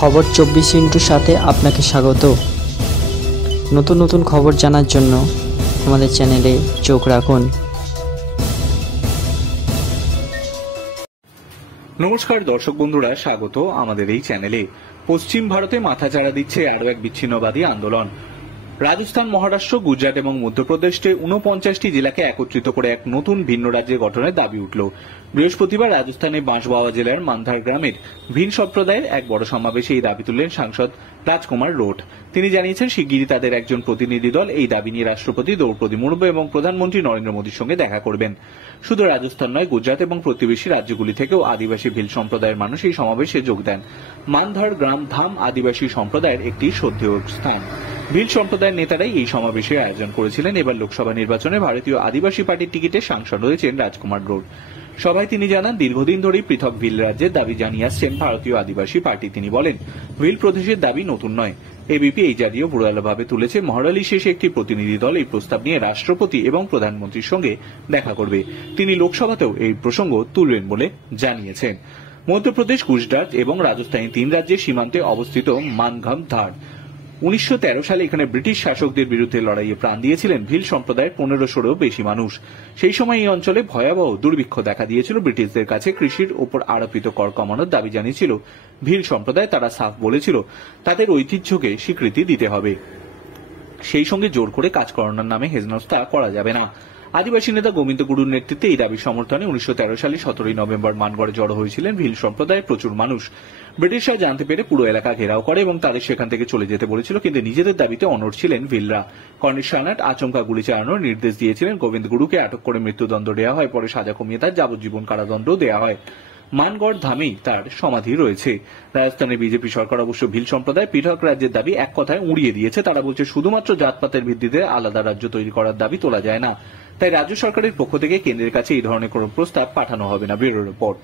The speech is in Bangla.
খবর 24 সাথে আপনাকে স্বাগত। নতুন নতুন খবর জানার জন্য আমাদের চ্যানেলে চোখ রাখুন। নমস্কার দর্শক বন্ধুরা, স্বাগত আমাদের এই চ্যানেলে। পশ্চিম ভারতে মাথাচাড়া দিচ্ছে আরও এক বিচ্ছিন্নবাদী আন্দোলন। রাজস্থান, মহারাষ্ট্র, গুজরাট এবং মধ্যপ্রদেশে 49টি জেলাকে একত্রিত করে এক নতুন ভিন্ন রাজ্যের গঠনের দাবি উঠল। বৃহস্পতিবার রাজস্থানের বাঁশবাওয়া জেলার মানধার গ্রামের ভিন সম্প্রদায়ের এক বড় সমাবেশে এই দাবি তুললেন সাংসদ রাজকুমার রোট। তিনি জানিয়েছেন, শিগগিরই তাদের একজন প্রতিনিধি দল এই দাবি নিয়ে রাষ্ট্রপতি দ্রৌপদী মুর্মু এবং প্রধানমন্ত্রী নরেন্দ্র মোদীর সঙ্গে দেখা করবেন। শুধু রাজস্থান নয়, গুজরাট এবং প্রতিবেশী রাজ্যগুলি থেকেও আদিবাসী ভিল সম্প্রদায়ের মানুষ এই সমাবেশে যোগ দেন। মানধার গ্রাম ধাম আদিবাসী সম্প্রদায়ের একটি শ্রদ্ধেয় স্থান। ভিল সম্প্রদায়ের নেতারাই এই সমাবেশের আয়োজন করেছিলেন। এবার লোকসভা নির্বাচনে ভারতীয় আদিবাসী পার্টির টিকিটে সাংসদ হয়েছেন রাজকুমার রোট। সভায় তিনি জানান, দীর্ঘদিন ধরেই পৃথক ভিল রাজ্যের দাবি জানিয়ে আসছেন ভারতীয় আদিবাসী পার্টি। তিনি বলেন, ভিল প্রদেশের দাবি নতুন নয়। এবিপি এই জাতীয় বুড়ালোভাবে তুলেছে। মহড়ালি শেষে একটি প্রতিনিধি দল এই প্রস্তাব নিয়ে রাষ্ট্রপতি এবং প্রধানমন্ত্রীর সঙ্গে দেখা করবে। তিনি লোকসভাতেও এই প্রসঙ্গ তুলবেন বলে জানিয়েছেন। মধ্যপ্রদেশ, গুজরাট এবং রাজস্থান 3 রাজ্যের সীমান্তে অবস্থিত মানঘম ধার। 1913 সালে এখানে ব্রিটিশ শাসকদের বিরুদ্ধে লড়াইয়ে প্রাণ দিয়েছিলেন ভিল সম্প্রদায়ের 1500-ও বেশি মানুষ। সেই সময় এই অঞ্চলে ভয়াবহ দুর্ভিক্ষ দেখা দিয়েছিল। ব্রিটিশদের কাছে কৃষির ওপর আরোপিত কর কমানোর দাবি জানিয়েছিল ভিল সম্প্রদায়। তারা সাফ বলেছিল, তাদের ঐতিহ্যকে স্বীকৃতি দিতে হবে, সেই সঙ্গে জোর করে কাজ করানোর নামে হেনস্থা করা যাবে না। আদিবাসী নেতা গোবিন্দ গুরুর নেতৃত্বে এই দাবির সমর্থনে 1913 সালে 17 নভেম্বর মানগড়ে জড়ো হয়েছিলেন ভিল সম্প্রদায়ের প্রচুর মানুষ। ব্রিটিশরা জানতে পেরে পুরো এলাকা ঘেরাও করে এবং তাদের সেখান থেকে চলে যেতে বলেছিল, কিন্তু নিজেদের দাবিতে অনড় ছিলেন ভিলরা। কর্নেল শার্নাট আচমকা গুলি চালানোর নির্দেশ দিয়েছিলেন। গোবিন্দ গুরুকে আটক করে মৃত্যুদণ্ড দেওয়া হয়। পরে সাজা কমিয়ে তার যাবজ্জীবন কারাদণ্ড দেওয়া হয়। মানগড় ধামেই তার সমাধি রয়েছে। রাজস্থানের বিজেপি সরকার অবশ্য ভিল সম্প্রদায় পৃথক রাজ্যের দাবি এক কথায় উড়িয়ে দিয়েছে। তারা বলছে, শুধুমাত্র জাতপাতের ভিত্তিতে আলাদা রাজ্য তৈরি করার দাবি তোলা যায় না। তাই রাজ্য সরকারের পক্ষ থেকে কেন্দ্রের কাছে এই ধরনের কোনো প্রস্তাব পাঠানো হবে না। Bureau report.